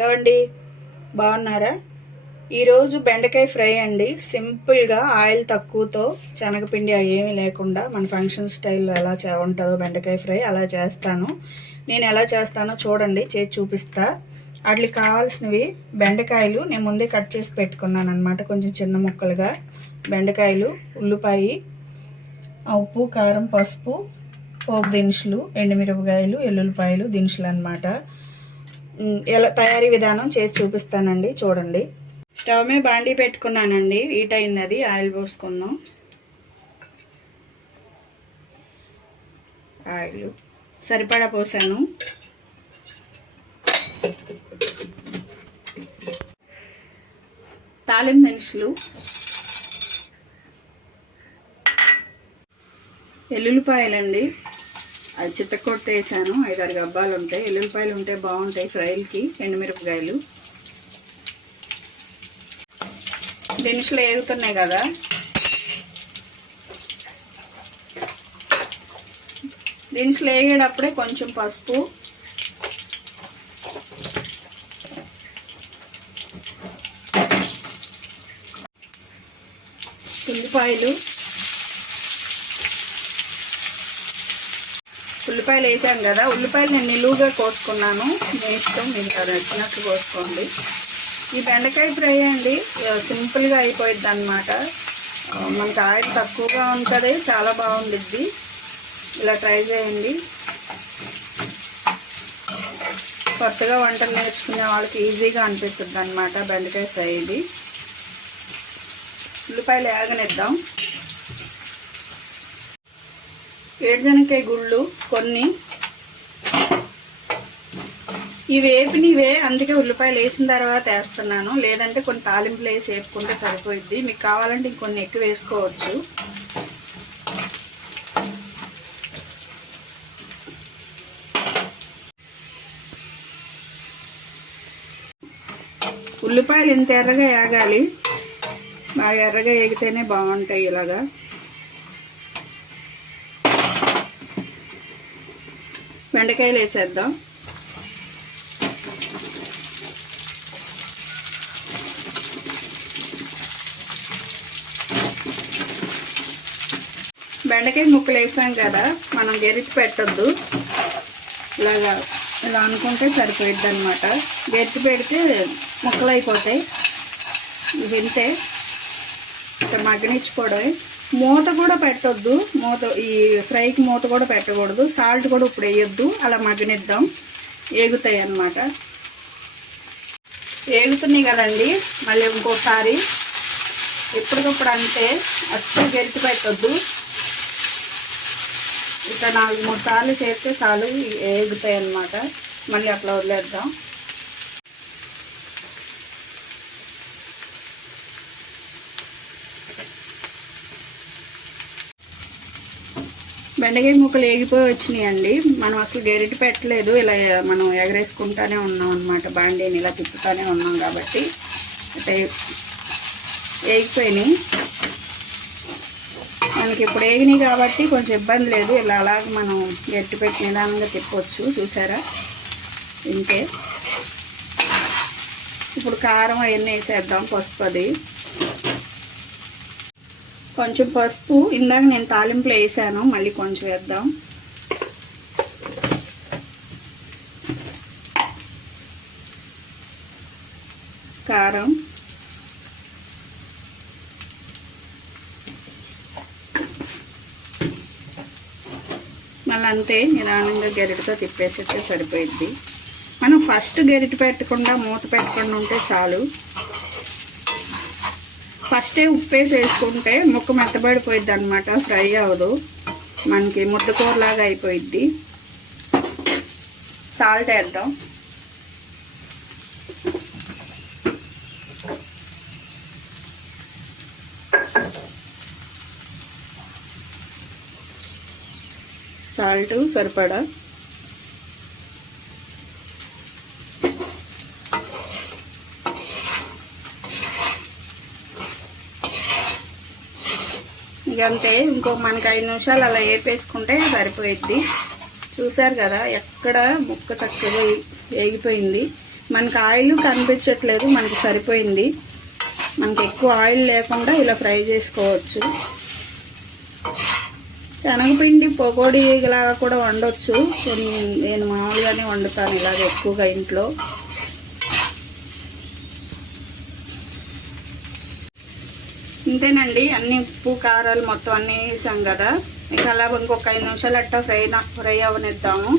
Hello అండి. బాగున్నారా? ఈరోజు బెండకాయ ఫ్రై అండి. సింపుల్గా ఆయిల్ తక్కువతో శనగపిండి అవి ఏమీ లేకుండా మన ఫంక్షన్ స్టైల్లో ఎలా చే ఉంటుందో బెండకాయ ఫ్రై అలా చేస్తాను. నేను ఎలా చేస్తానో చూడండి చేసి చూపిస్తా. వాటికి కావాల్సినవి బెండకాయలు నేను ముందే కట్ చేసి పెట్టుకున్నాను అనమాట కొంచెం చిన్న ముక్కలుగా. బెండకాయలు ఉల్లిపాయ ఉప్పు కారం పసుపు పోపు దినుసులు ఎండుమిరపకాయలు ఎల్లుల్లిపాయలు దినుసులు అనమాట ఎలా తయారీ విధానం చేసి చూపిస్తానండి చూడండి. స్టవ్ మీద బాండీ పెట్టుకున్నానండి హీట్ అయింది అది ఆయిల్ పోసుకుందాం. ఆయిల్ సరిపడా పోసాను. తాలిం దినుసులు ఎల్లుల్లిపాయలండి. అది చిత్తకొట్ట వేసాను. ఐదారు గబ్బాలు ఉంటాయి. ఎల్లుల్లిపాయలు ఉంటే బాగుంటాయి ఫ్రైలకి. ఎండుమిరపకాయలు. దినుసులు వేగుతున్నాయి కదా. దినుసులు వేగేటప్పుడే కొంచెం పసుపు. ఉల్లిపాయలు. ఉల్లిపాయలు వేసాం కదా ఉల్లిపాయలు నేను నిలువుగా కోసుకున్నాను. మీ ఇష్టం మీరు అది నచ్చినట్లు కోసుకోండి. ఈ బెండకాయ ఫ్రై అండి సింపుల్గా అయిపోయిద్ది అనమాట మనకు ఆయిల్ తక్కువగా ఉంటుంది చాలా బాగుండిద్ది. ఇలా ట్రై చేయండి. కొత్తగా వంటలు నేర్చుకునే వాళ్ళకి ఈజీగా అనిపిస్తుంది అనమాట బెండకాయ ఫ్రై ఇది. ఉల్లిపాయలు వేగనిద్దాం వేడిజనకాయ గుళ్ళు కొన్ని. ఇవి వేపినివే అందుకే ఉల్లిపాయలు వేసిన తర్వాత వేస్తున్నాను. లేదంటే కొన్ని తాలింపులు వేసి వేపుకుంటే సరిపోయిద్ది. మీకు కావాలంటే ఇంకొన్ని ఎక్కువ వేసుకోవచ్చు. ఉల్లిపాయలు ఇంత ఎర్రగా వేగాలి బాగా ఎర్రగా వేగితేనే బాగుంటాయి ఇలాగా. బెండకాయలు వేసేద్దాం. బెండకాయ ముక్కలు వేసాం కదా మనం గెరిచి పెట్టద్దు. ఇలాగా ఇలా అనుకుంటే సరిపోయిద్ది అనమాట గెరిచి పెడితే ముక్కలు అయిపోతాయి వింతే ఇక మగ్గనిచ్చుకోవడమే. మూత కూడా పెట్టొద్దు. మూత ఈ ఫ్రైకి మూత కూడా పెట్టకూడదు. సాల్ట్ కూడా ఇప్పుడు వేయొద్దు. అలా మగ్గనిద్దాం. ఏగుతాయి అన్నమాట. ఏగుతున్నాయి కదండి. మళ్ళీ ఇంకోసారి. ఎప్పటికప్పుడు అంటే అస్సలు గెలిచి పెట్టొద్దు. ఇక నాలుగు మూడు సార్లు చేస్తే చాలు. ఏగుతాయి అన్నమాట. మళ్ళీ అట్లా వదిలేద్దాం. బెండకాయ ముక్కలు ఏగిపోయి వచ్చినాయండి. మనం అసలు గెరిటి పెట్టలేదు. ఇలా మనం ఎగరేసుకుంటానే ఉన్నాం అనమాట బాండీని ఇలా తిప్పుతానే ఉన్నాం కాబట్టి. అంటే ఏగిపోయినాయి. మనకి ఇప్పుడు ఏగినాయి కాబట్టి కొంచెం ఇబ్బంది లేదు. ఇలా అలాగ మనం గట్టి పెట్టి నిదానంగా తిప్పవచ్చు చూసారా? ఇంకే ఇప్పుడు కారం అవన్నీ వేసేద్దాం పసుపు అది. కొంచెం పసుపు. ఇందాక నేను తాలింపులో వేసాను. మళ్ళీ కొంచెం వేద్దాం. కారం. మళ్ళీ అంతే నిదానంగా గరిటతో తిప్పేసేస్తే సరిపోయిద్ది. మనం ఫస్ట్ గరిట పెట్టకుండా మూత పెట్టకుండా ఉంటే చాలు. ఫస్టే ఉప్పేసి వేసుకుంటే ముక్క మెత్తబడిపోయిద్ది అనమాట ఫ్రై అవ్వదు. మనకి ముద్దకూరలాగా అయిపోయిద్ది. సాల్ట్ వేద్దాం సాల్ట్ సరిపడా? అంతే ఇంకో మనకి ఐదు నిమిషాలు అలా వేపేసుకుంటే సరిపోయిద్ది. చూసారు కదా ఎక్కడ ముక్క చక్కగా వేగిపోయింది మనకి ఆయిల్ కనిపించట్లేదు మనకి సరిపోయింది. మనకి ఎక్కువ ఆయిల్ లేకుండా ఇలా ఫ్రై చేసుకోవచ్చు. శనగపిండి పకోడీ లాగా కూడా వండొచ్చు. కొన్ని నేను మామూలుగానే వండుతాను ఇలాగ ఎక్కువగా ఇంట్లో. ఇంతేనండి అన్ని ఉప్పు కారాలు మొత్తం అన్నీ వేసాం కదా. ఇక అలా ఇంకొక ఐదు నిమిషాలు అట్టా ఫ్రై ఫ్రై అవనిద్దాము.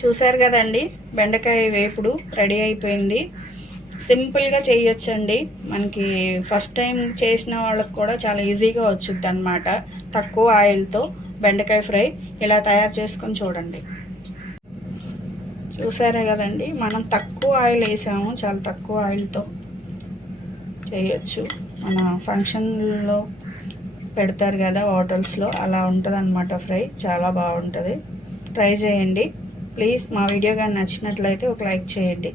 చూసారు కదండి బెండకాయ వేపుడు రెడీ అయిపోయింది. సింపుల్గా చేయొచ్చండి. మనకి ఫస్ట్ టైం చేసిన వాళ్ళకి కూడా చాలా ఈజీగా వచ్చుద్ది అనమాట తక్కువ ఆయిల్తో బెండకాయ ఫ్రై ఇలా తయారు చేసుకొని చూడండి. చూసారే కదండి మనం తక్కువ ఆయిల్ వేసాము చాలా తక్కువ ఆయిల్తో చేయొచ్చు. మన ఫంక్షన్లో పెడతారు కదా హోటల్స్లో అలా ఉంటుంది ఫ్రై చాలా బాగుంటుంది. ట్రై చేయండి. ప్లీజ్ మా వీడియో కానీ నచ్చినట్లయితే ఒక లైక్ చేయండి.